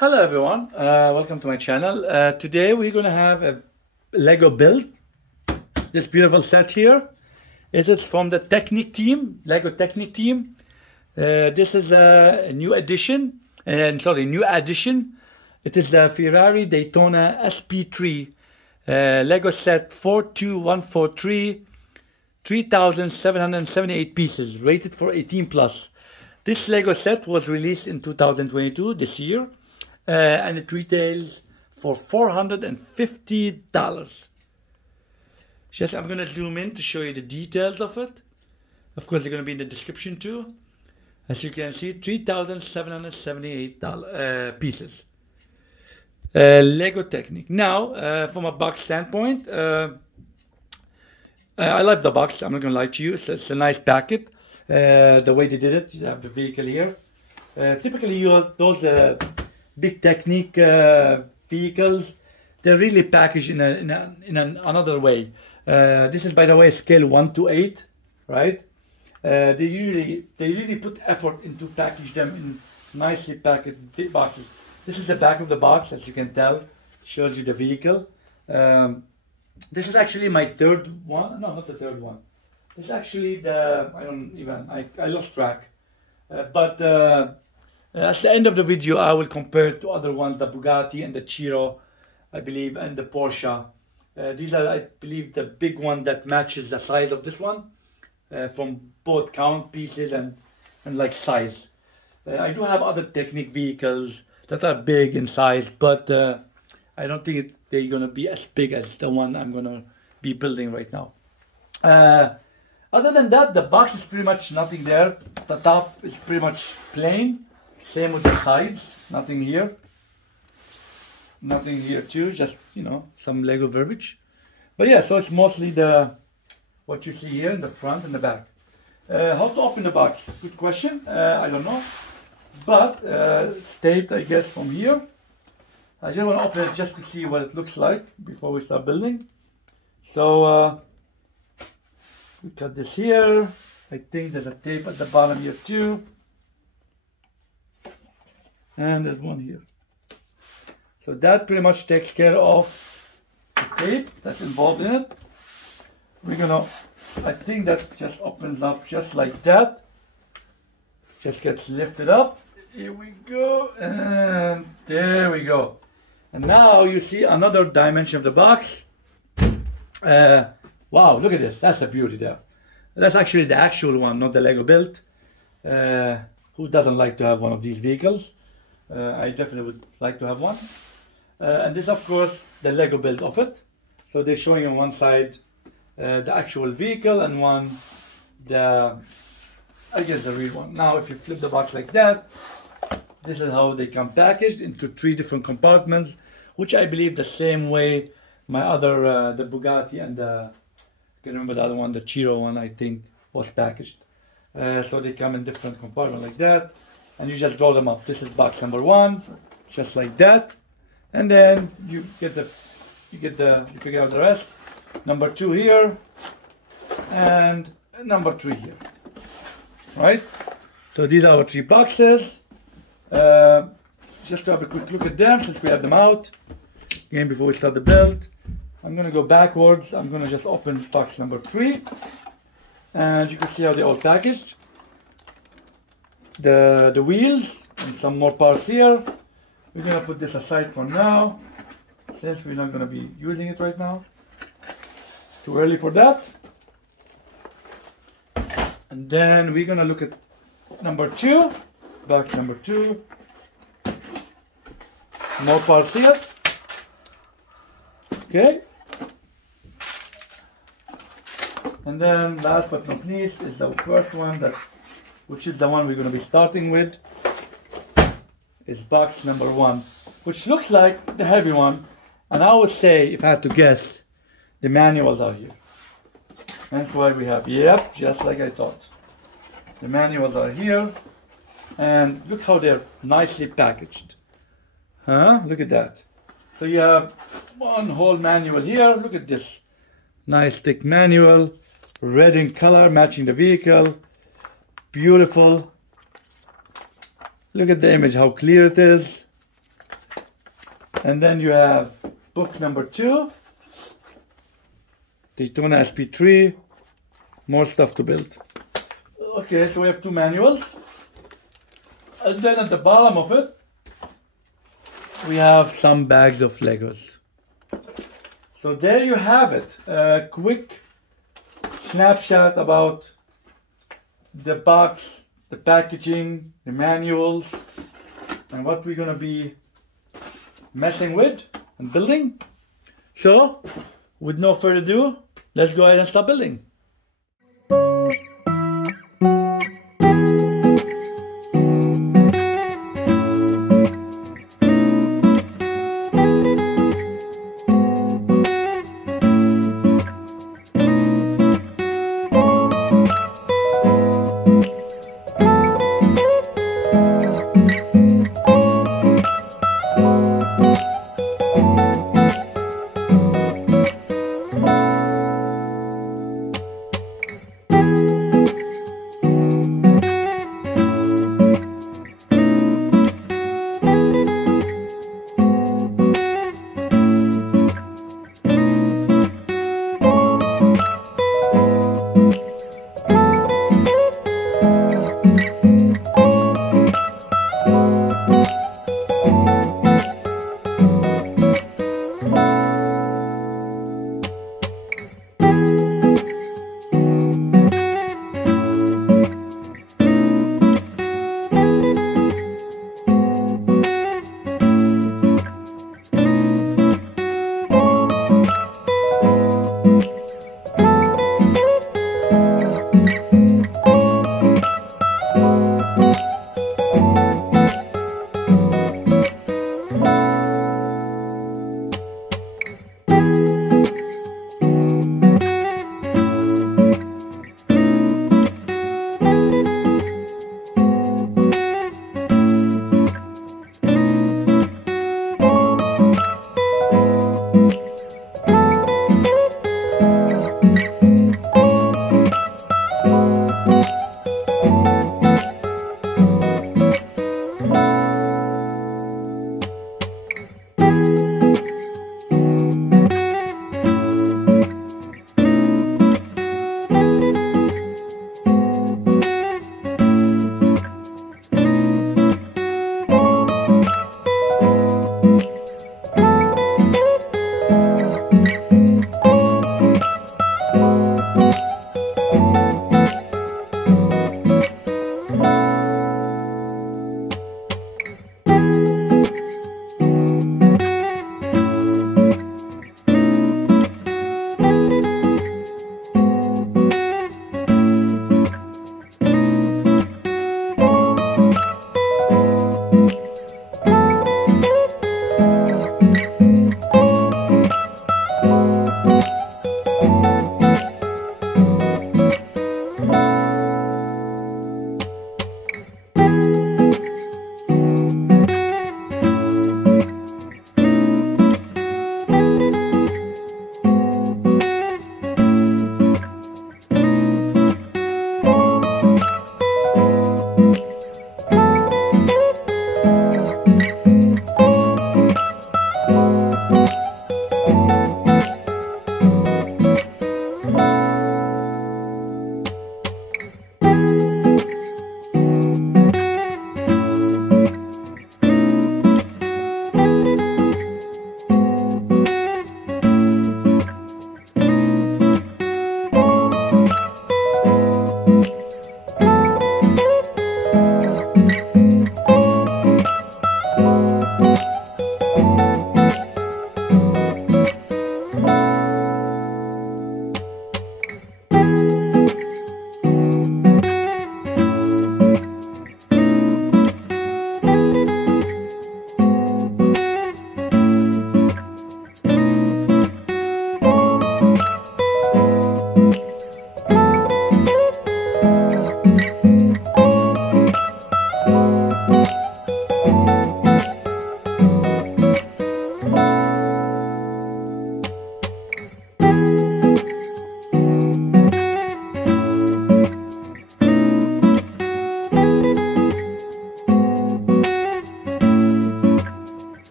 Hello everyone, welcome to my channel. Today we're going to have a Lego build. This beautiful set here. It is from the Technic team, Lego Technic team. This is a new addition, new addition. It is the Ferrari Daytona SP3 Lego set 42143, 3,778 pieces, rated for 18 plus. This Lego set was released in 2022, this year. And it retails for $450. Just I'm gonna zoom in to show you the details of it. Of course, they're gonna be in the description too. As you can see, 3,778 pieces. Lego Technic. Now, from a box standpoint, I like the box. I'm not gonna lie to you. It's a nice packet. The way they did it, you have the vehicle here. Typically, you have those. Big Technic vehicles, they're really packaged in another way. This is, by the way, scale 1 to 8, right? They usually put effort into package them in nicely packaged boxes. This is the back of the box, as you can tell, shows you the vehicle. This is actually my third one. No, not the third one. It's actually I lost track. At the end of the video, I will compare it to other ones, the Bugatti and the Chiro, I believe, and the Porsche. These are, I believe, the big one that matches the size of this one, from both count pieces and like size. I do have other Technic vehicles that are big in size, but I don't think they're going to be as big as the one I'm going to be building right now. Other than that, the box is pretty much nothing there. The top is pretty much plain. Same with the sides, nothing here. Nothing here too, just, some Lego verbiage. But yeah, so it's mostly what you see here in the front and the back. How to open the box? Good question. I don't know. But taped, I guess, from here. I just want to open it just to see what it looks like before we start building. So we cut this here. I think there's a tape at the bottom here too. And there's one here. So that pretty much takes care of the tape that's involved in it. I think that just opens up just like that. Just gets lifted up. Here we go. And there we go. And now you see another dimension of the box. Wow, look at this. That's a beauty there. That's actually the actual one, not the Lego build. Who doesn't like to have one of these vehicles? I definitely would like to have one. And this, of course, the Lego build of it. So they're showing on one side the actual vehicle and one, I guess the real one. Now, if you flip the box like that, this is how they come packaged into 3 different compartments, which I believe the same way my other, the Bugatti and I can't remember the other one, the Chiro one, I think, was packaged. So they come in different compartments like that. And you just draw them up. This is box number 1, just like that. And then you figure out the rest. Number 2 here, and number 3 here. Right? So these are our 3 boxes. Just to have a quick look at them, since we have them out. Again, before we start the build, I'm gonna go backwards. I'm gonna just open box number 3, and you can see how they're all packaged. The wheels and some more parts here. We're gonna put this aside for now, since we're not gonna be using it right now. Too early for that. And then we're gonna look at number 2, box number 2. More parts here. Okay. And then last but not least is the first one, which is the one we're going to be starting with, is box number 1, which looks like the heavy one. And I would say, if I had to guess, the manuals are here. That's why we have, yep, just like I thought. The manuals are here. And look how they're nicely packaged. Huh? Look at that. So you have one whole manual here. Look at this. Nice thick manual. Red in color, matching the vehicle. Beautiful. Look at the image, how clear it is. And then you have book number 2, Daytona SP3, more stuff to build. Okay, so we have 2 manuals. And then at the bottom of it, we have some bags of Legos. So there you have it. A quick snapshot about the box, the packaging, the manuals, and what we're gonna be messing with and building. So, with no further ado, let's go ahead and start building.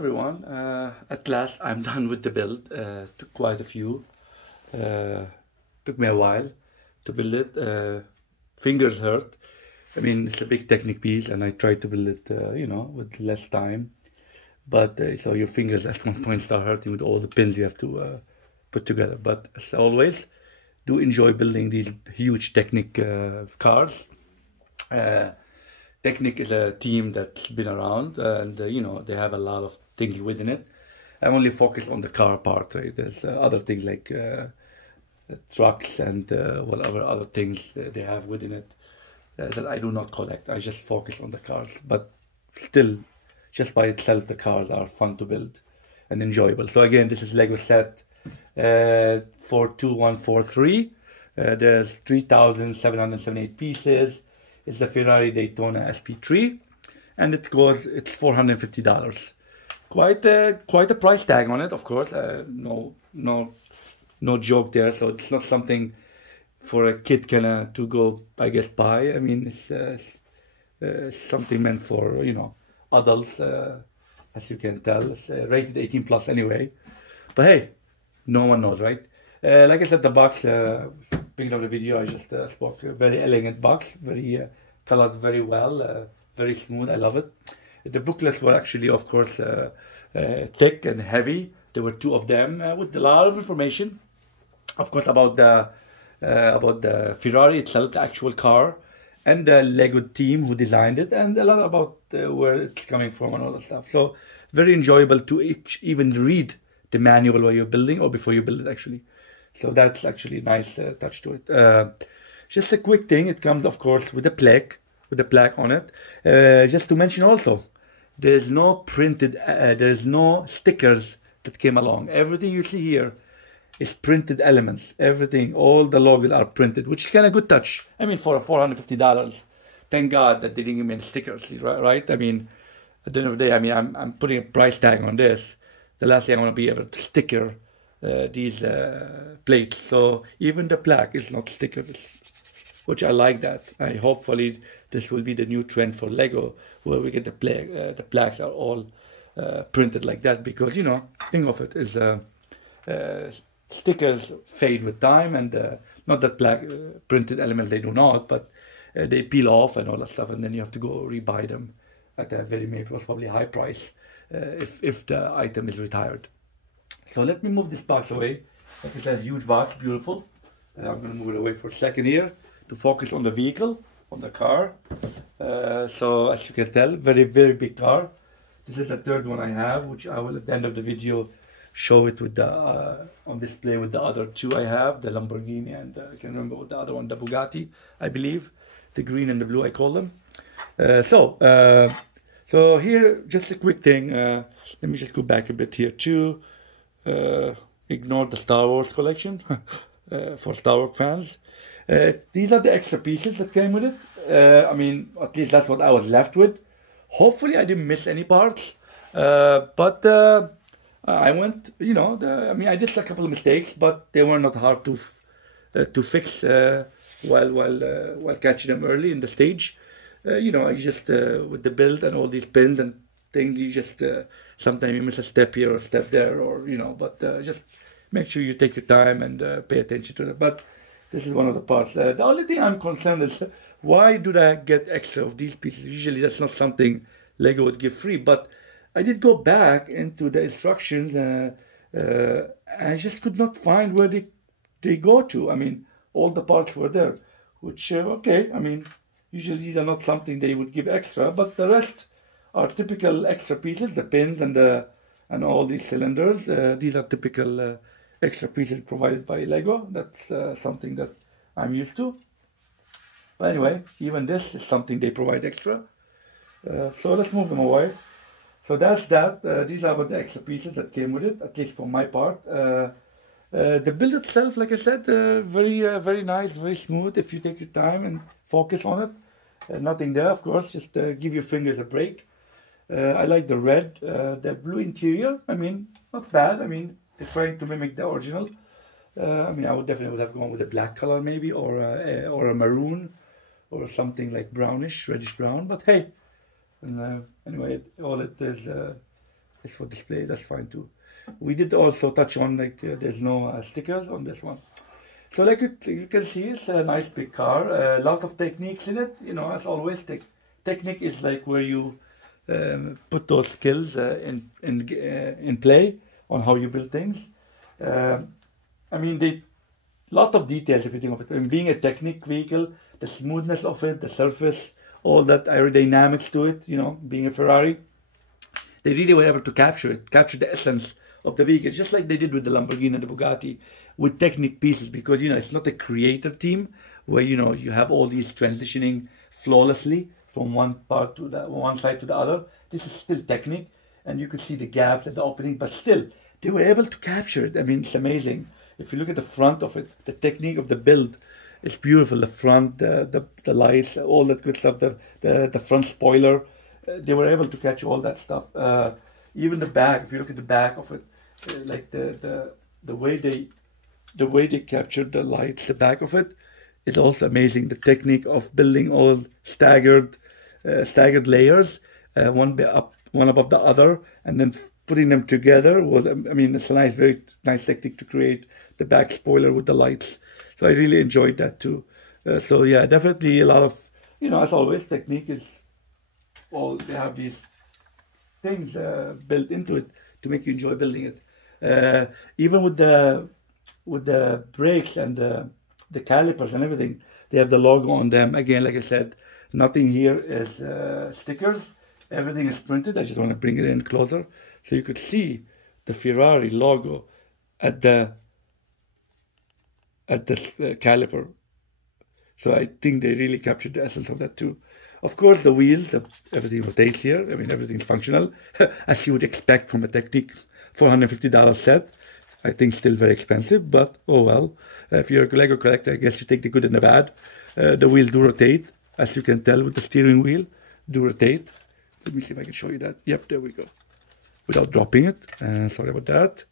everyone, at last I'm done with the build. Took quite a few, took me a while to build it. Fingers hurt. I mean, it's a big Technic piece and I tried to build it, you know, with less time. But so your fingers at one point start hurting with all the pins you have to put together. But as always, do enjoy building these huge Technic cars. Technic is a team that's been around, and you know, they have a lot of things within it. I only focus on the car part, right? There's other things like trucks and whatever other things they have within it that I do not collect. I just focus on the cars, but still, just by itself, the cars are fun to build and enjoyable. So again, this is Lego set 42143. There's 3,778 pieces. It's the Ferrari Daytona SP3, and it's $450. Quite a price tag on it, of course. No joke there. So it's not something for a kid to go, I guess, buy. I mean, it's something meant for, you know, adults, as you can tell. It's rated 18 plus anyway. But hey, no one knows, right? Like I said, the box, beginning of the video, I just spoke, a very elegant box, very colored very well, very smooth. I love it. The booklets were actually, of course, thick and heavy. There were two of them with a lot of information, of course, about the Ferrari itself, the actual car, and the Lego team who designed it, and a lot about where it's coming from and all that stuff. So very enjoyable to even read the manual while you're building or before you build it, actually. So that's actually a nice touch to it. Just a quick thing, it comes, of course, with a plaque on it. Just to mention also, there's no printed, there's no stickers that came along. Everything you see here is printed elements. Everything, all the logos are printed, which is kind of good touch. I mean, for $450, thank God that they didn't give me any stickers, right? I mean, at the end of the day, I mean, I'm putting a price tag on this. The last thing I want to be able to sticker these plates. So even the plaque is not stickers, which I like that. Hopefully this will be the new trend for Lego, where we get the plaques are all printed like that, because, you know, think of it is stickers fade with time, and not that printed elements, they do not, but they peel off and all that stuff, and then you have to go rebuy them at a very maybe probably high price if the item is retired. So let me move this box away. Like I said, a huge box, beautiful. I'm going to move it away for a second here to focus on the vehicle, on the car. So as you can tell, very, very big car. This is the third one I have, which I will at the end of the video show it with the on display with the other two I have, the Lamborghini and I can't remember what the other one, the Bugatti, I believe. The green and the blue, I call them. So here, just a quick thing. Let me just go back a bit here too. Ignore the Star Wars collection for Star Wars fans. These are the extra pieces that came with it. I mean, at least that's what I was left with. Hopefully I didn't miss any parts. But I went, you know, I mean, I did a couple of mistakes, but they were not hard to fix while catching them early in the stage. You know, I just with the build and all these pins and things, you just sometimes you miss a step here or a step there, or you know. But just make sure you take your time and pay attention to it. But this is one of the parts. The only thing I'm concerned is, why do I get extra of these pieces? Usually that's not something Lego would give free. But I did go back into the instructions. I just could not find where they go to. I mean, all the parts were there, which okay. I mean, usually these are not something they would give extra, but the rest are typical extra pieces, the pins and all these cylinders. These are typical extra pieces provided by Lego. That's something that I'm used to. But anyway, even this is something they provide extra. So let's move them away. So that's that. These are the extra pieces that came with it, at least for my part. The build itself, like I said, very nice, very smooth if you take your time and focus on it. Nothing there, of course, just give your fingers a break. I like the red, the blue interior. I mean, not bad. I mean, they're trying to mimic the original. I mean, I would definitely have gone with a black color maybe, or a maroon, or something like brownish, reddish brown. But hey, anyway, all it is is for display. That's fine too. We did also touch on like there's no stickers on this one. So like you can see, it's a nice big car. A lot of techniques in it. You know, as always, Technic is like where you put those skills in play on how you build things. I mean, lot of details if you think of it. I mean, being a Technic vehicle, the smoothness of it, the surface, all that aerodynamics to it. You know, being a Ferrari, they really were able to capture the essence of the vehicle, just like they did with the Lamborghini and the Bugatti, with Technic pieces, because, you know, it's not a creator team where, you know, you have all these transitioning flawlessly from one side to the other. This is still Technic, and you could see the gaps at the opening, but still, they were able to capture it. I mean, it's amazing. If you look at the front of it, the technique of the build is beautiful. The front, the lights, all that good stuff, the front spoiler, they were able to catch all that stuff. Even the back, if you look at the back of it, like the way they captured the lights, the back of it is also amazing. The technique of building all staggered layers, one above the other, and then putting them together was, I mean, it's a very nice technique to create the back spoiler with the lights. So I really enjoyed that too. So yeah, definitely a lot of, you know, as always, Technic is they have these things built into it to make you enjoy building it. Even with the brakes and the calipers and everything, they have the logo on them. Again, like I said, nothing here is stickers. Everything is printed. I just want to bring it in closer so you could see the Ferrari logo at the caliper. So I think they really captured the essence of that too. Of course, the wheels, everything rotates here. I mean, everything's functional, as you would expect from a Technic $450 set. I think still very expensive, but oh well. If you're a Lego collector, I guess you take the good and the bad. The wheels do rotate, as you can tell with the steering wheel, do rotate. Let me see if I can show you that. Yep, there we go. Without dropping it. Sorry about that.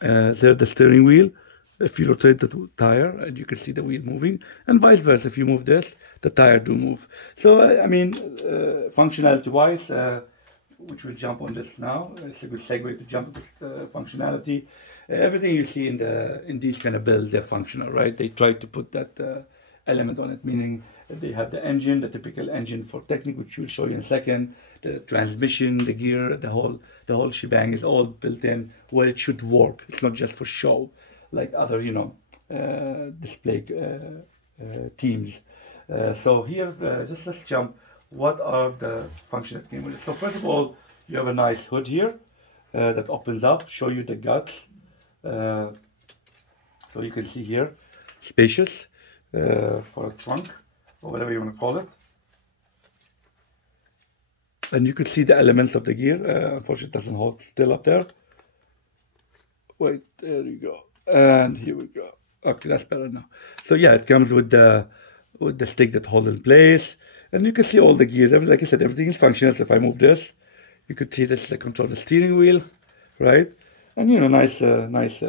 There's the steering wheel. If you rotate the tire, and you can see the wheel moving, and vice versa. If you move this, the tire do move. So I mean, functionality-wise, which we'll jump on this now. It's a good segue to jump to functionality. Everything you see in these kind of builds, they're functional, right? They try to put that element on it, meaning they have the engine, the typical engine for Technic, which we'll show you in a second. The transmission, the gear, the whole shebang is all built in where it should work. It's not just for show, like other, you know, display teams. So here, let's jump. What are the functions that came with it? So first of all, you have a nice hood here that opens up, show you the guts. So you can see here, spacious for a trunk or whatever you want to call it. And you could see the elements of the gear. Unfortunately, it doesn't hold still up there. Wait, there you go. And here we go. Okay, that's better now. So yeah, it comes with the stick that holds in place. And you can see all the gears. Like I said, everything is functional. So if I move this, you could see this is the control the steering wheel, right? And you know, nice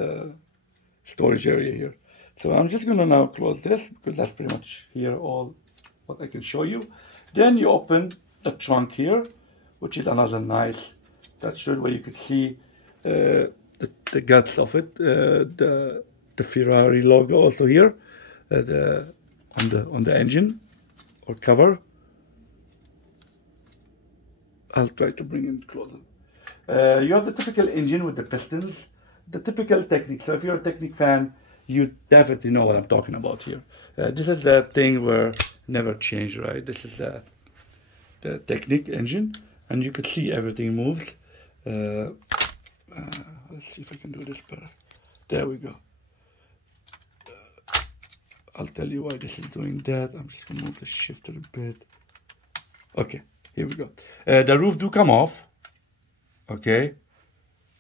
storage area here. So I'm just gonna now close this because that's pretty much here all what I can show you. Then you open the trunk here, which is another nice touch where you could see the guts of it, the Ferrari logo also here, on the engine or cover. I'll try to bring it closer. You have the typical engine with the pistons, the typical Technic. So if you're a Technic fan, you definitely know what I'm talking about here. This is the thing where never change, right? This is the Technic engine, and you can see everything moves. Let's see if I can do this better. There we go. I'll tell you why this is doing that. I'm just gonna move the shifter a bit. Okay, here we go. The roof do come off. Okay,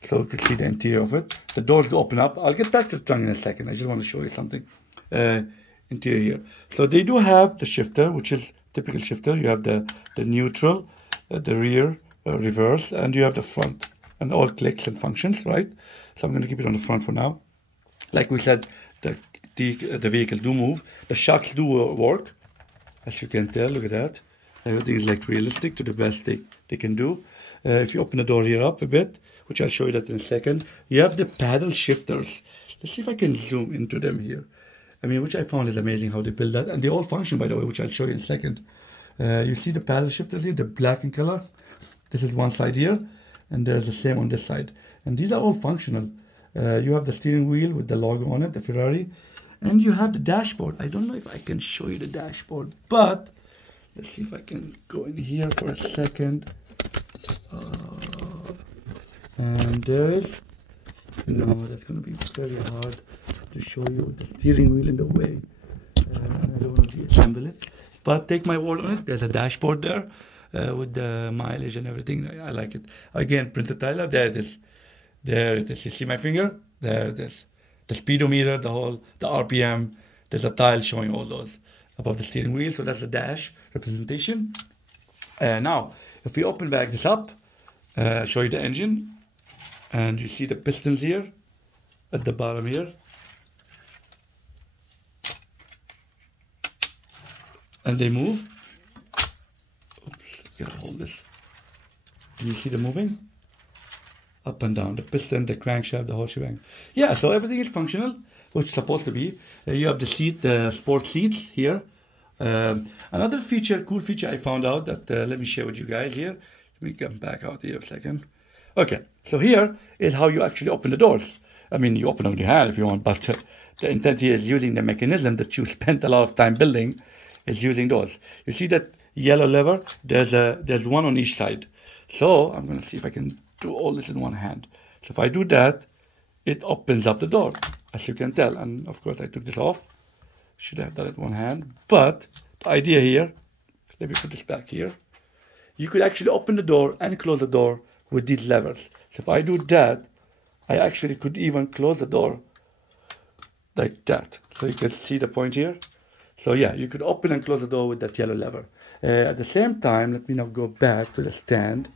so you can see the interior of it. The doors do open up. I'll get back to the trunk in a second. I just want to show you something. Interior here. So they do have the shifter, which is typical shifter. You have the neutral, the rear, reverse, and you have the front, and all clicks and functions, right? So I'm going to keep it on the front for now. Like we said, the vehicle do move. The shocks do work, as you can tell. Look at that. Everything is like realistic to the best they can do. If you open the door here up a bit, which I'll show you that in a second, you have the paddle shifters. Let's see if I can zoom into them here. I mean, which I found is amazing how they build that. And they all function, by the way, which I'll show you in a second. You see the paddle shifters here, the black in color. This is one side here, and there's the same on this side. And these are all functional. You have the steering wheel with the logo on it, the Ferrari. And you have the dashboard. I don't know if I can show you the dashboard, but let's see if I can go in here for a second. And there is, no, that's going to be very hard to show you the steering wheel in the way. I don't want to reassemble it. But take my word on it, there's a dashboard there with the mileage and everything. I like it. Again, printed tile, there it is. There it is. You see my finger? There it is. The speedometer, the RPM, there's a tile showing all those above the steering wheel. So that's the dash representation. Now, if we open back this up, show you the engine, and you see the pistons here at the bottom here. And they move. Oops, gotta hold this. Do you see them moving? Up and down, the piston, the crankshaft, the whole shebang. Yeah, so everything is functional, which is supposed to be. You have the seat, the sport seats here. Another feature, cool feature I found out that, let me share with you guys here. Let me come back out here a second. Okay, so here is how you actually open the doors. I mean, you open them with your hand if you want, but the intent here is using the mechanism that you spent a lot of time building, is using those. You see that yellow lever? There's one on each side. So I'm going to see if I can do all this in one hand. So if I do that, it opens up the door, as you can tell. And of course I took this off. Should have done it one hand. But the idea here, let me put this back here. You could actually open the door and close the door with these levers. So if I do that, I actually could even close the door like that. So you can see the point here. So yeah, you could open and close the door with that yellow lever. At the same time, let me now go back to the stand.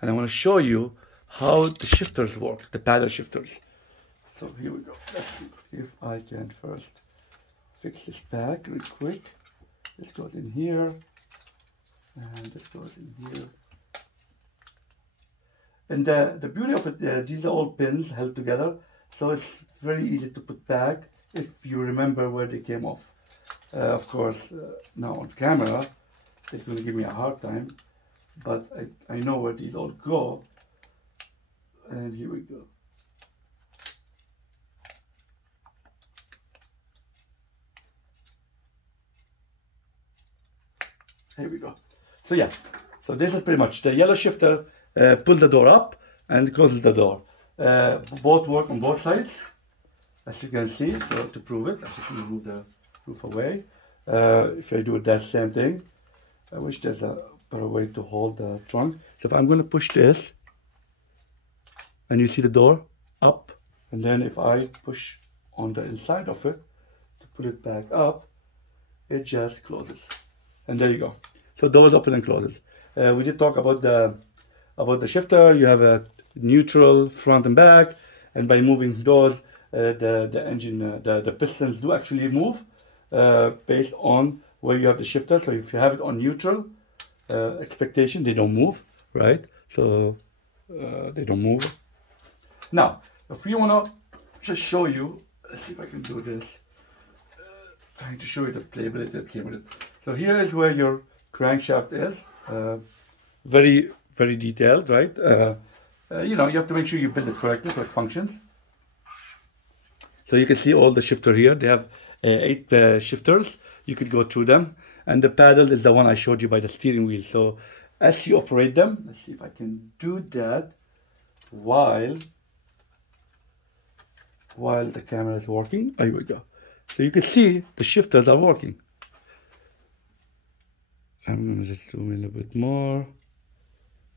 And I want to show you how the shifters work, the paddle shifters. So here we go. Let's see if I can first fix this back real quick. This goes in here, and this goes in here. And the beauty of it, these are all pins held together, so it's very easy to put back if you remember where they came off. Of course, now on camera, it's going to give me a hard time, but I know where these all go. And here we go. Here we go. So yeah, so this is pretty much the yellow shifter. Pull the door up and closes the door. Both work on both sides, as you can see. So to prove it, I just move the roof away. If I do that same thing, I wish there's a better way to hold the trunk. So if I'm going to push this, and you see the door up, and then if I push on the inside of it to put it back up, it just closes. And there you go. So doors open and closes. We did talk about the shifter. You have a neutral front and back, and by moving doors, the engine, the pistons do actually move based on where you have the shifter. So if you have it on neutral, expectation, they don't move, right? So they don't move. Now, if we want to just show you, let's see if I can do this. Trying to show you the playability that came with it. So here is where your crankshaft is. Very, very detailed, right? You know, you have to make sure you build it correctly so it functions. So you can see all the shifter here. They have 8 shifters. You could go through them. And the paddle is the one I showed you by the steering wheel. So as you operate them, let's see if I can do that while the camera is working. Here we go. So you can see the shifters are working. I'm going to just zoom in a little bit more.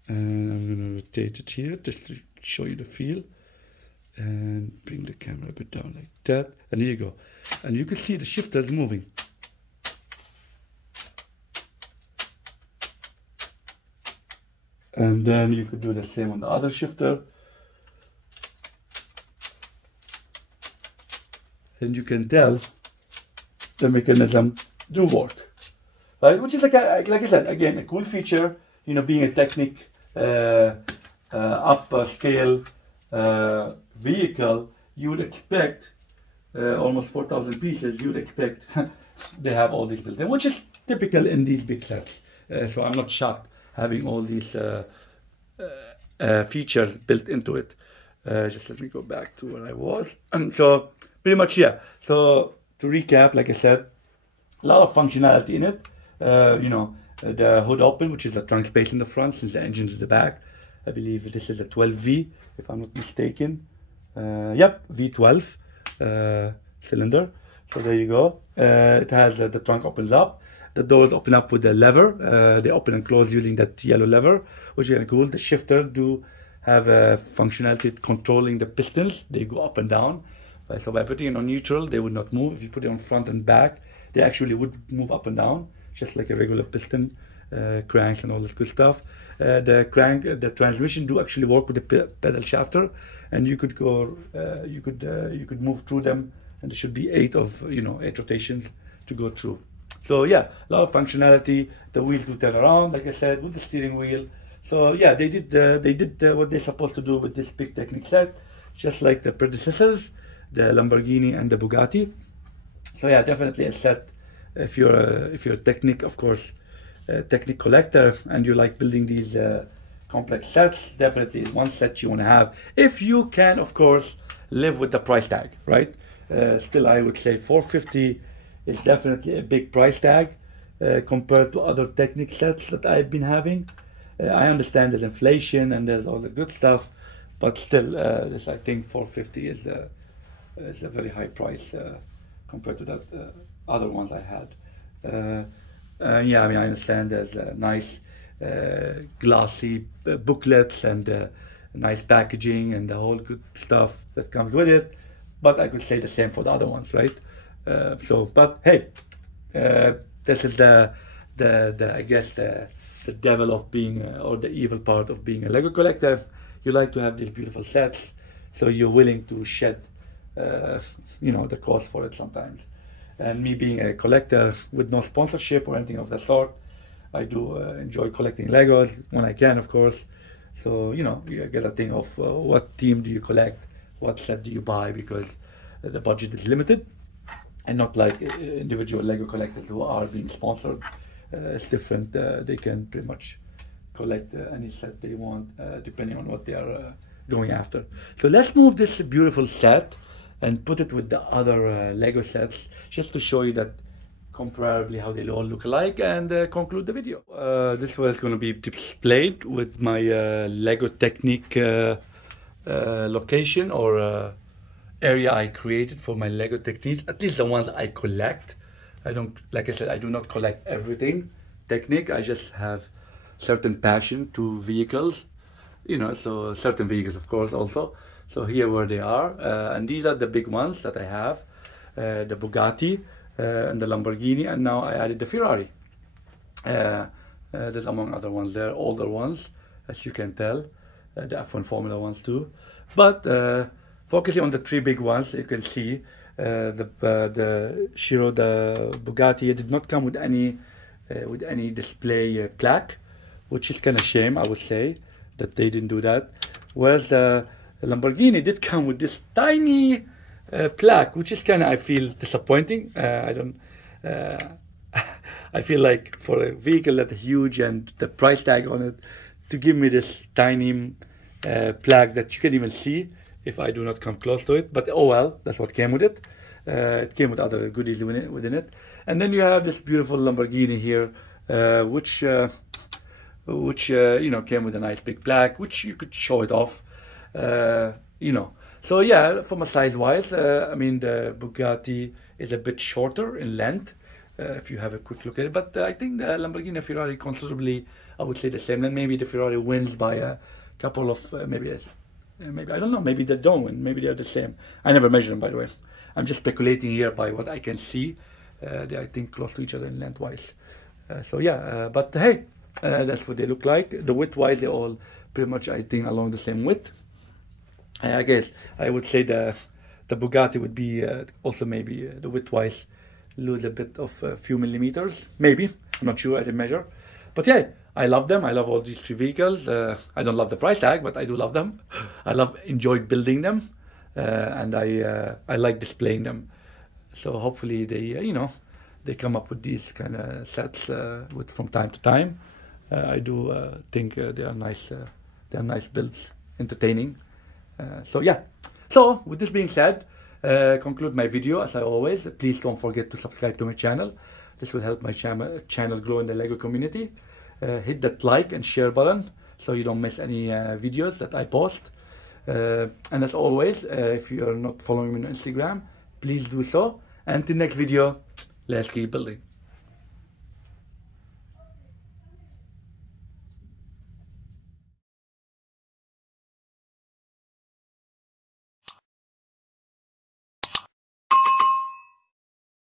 And I'm going to rotate it here just to show you the feel. And bring the camera a bit down like that. And here you go. And you can see the shifters moving. And then you could do the same on the other shifter. And you can tell the mechanism do work. right? Which is like I said, again, a cool feature. You know, being a Technic upscale vehicle, you would expect almost 4,000 pieces. You would expect they have all these built in, which is typical in these big sets. So I'm not shocked having all these features built into it. Just let me go back to where I was. So pretty much, yeah. So to recap, like I said, a lot of functionality in it. You know, the hood open, which is the trunk space in the front, since the engine's in the back. I believe this is a 12V, if I'm not mistaken. Yep, V12 cylinder. So there you go. It has the trunk opens up. The doors open up with a lever. They open and close using that yellow lever, which is kind of cool. The shifter do have a functionality controlling the pistons. They go up and down. So by putting it on neutral, they would not move. If you put it on front and back, they actually would move up and down, just like a regular piston, cranks and all this good stuff. The transmission do actually work with the pedal shafter, and you could go, you could move through them, and there should be 8 rotations to go through. So yeah, a lot of functionality. The wheels do turn around, like I said, with the steering wheel. So yeah, they did what they're supposed to do with this big Technic set, just like the predecessors, the Lamborghini and the Bugatti. So yeah, definitely a set. If you're a Technic, of course, Technic collector, and you like building these complex sets, definitely is one set you want to have. If you can, of course, live with the price tag, right? Still, I would say $450 is definitely a big price tag compared to other Technic sets that I've been having. I understand there's inflation and there's all the good stuff, but still, this I think $450 is a very high price compared to that other ones I had. Yeah, I mean, I understand there's nice glossy booklets and nice packaging and the whole good stuff that comes with it, but I could say the same for the other ones, right? But hey, this is the I guess the devil of being or the evil part of being a Lego collector. You like to have these beautiful sets, so you're willing to shed the cost for it sometimes. And me being a collector with no sponsorship or anything of that sort, I do enjoy collecting Legos when I can, of course. So you get a thing of what team do you collect, what set do you buy, because the budget is limited, and not like individual Lego collectors who are being sponsored. It's different. They can pretty much collect any set they want, depending on what they are going after. So let's move this beautiful set and put it with the other Lego sets, just to show you that comparably how they all look alike, and conclude the video. This was going to be displayed with my Lego Technic location or area I created for my Lego Technics, at least the ones I collect. I don't, like I said, I do not collect everything Technic. I just have certain passion to vehicles, so certain vehicles, of course, also. So here where they are, and these are the big ones that I have, the Bugatti and the Lamborghini, and now I added the Ferrari. There's among other ones there, older ones, as you can tell, the F1 Formula ones too. But focusing on the 3 big ones, you can see the Bugatti did not come with any display plaque, which is kind of shame, I would say, that they didn't do that. Whereas the Lamborghini did come with this tiny plaque, which is kind of, I feel, disappointing. I feel like for a vehicle that huge and the price tag on it, to give me this tiny plaque that you can't even see if I do not come close to it. But oh well, that's what came with it. It came with other goodies within it. And then you have this beautiful Lamborghini here, which came with a nice big plaque, which you could show it off. So yeah, from a size wise, I mean, the Bugatti is a bit shorter in length, if you have a quick look at it, but I think the Lamborghini and Ferrari considerably, I would say, the same. And maybe the Ferrari wins by a couple of maybe I don't know, maybe they don't win, maybe they're the same. I never measured them, by the way. I'm just speculating here by what I can see. They, I think, close to each other in length wise. So yeah, but hey, that's what they look like. The width wise, they're all pretty much, I think, along the same width. I guess I would say the Bugatti would be also maybe the width wise lose a bit of a few millimeters, maybe. I'm not sure, I didn't measure. But yeah, I love them. I love all these 3 vehicles. I don't love the price tag, but I do love them. I enjoyed building them, and I like displaying them. So hopefully they, they come up with these kind of sets from time to time. I do think they are nice. They are nice builds, entertaining. So yeah. So with this being said, conclude my video as I always. Please don't forget to subscribe to my channel. This will help my channel grow in the LEGO community. Hit that like and share button so you don't miss any videos that I post. And as always, if you are not following me on Instagram, please do so. Until next video, let's keep building.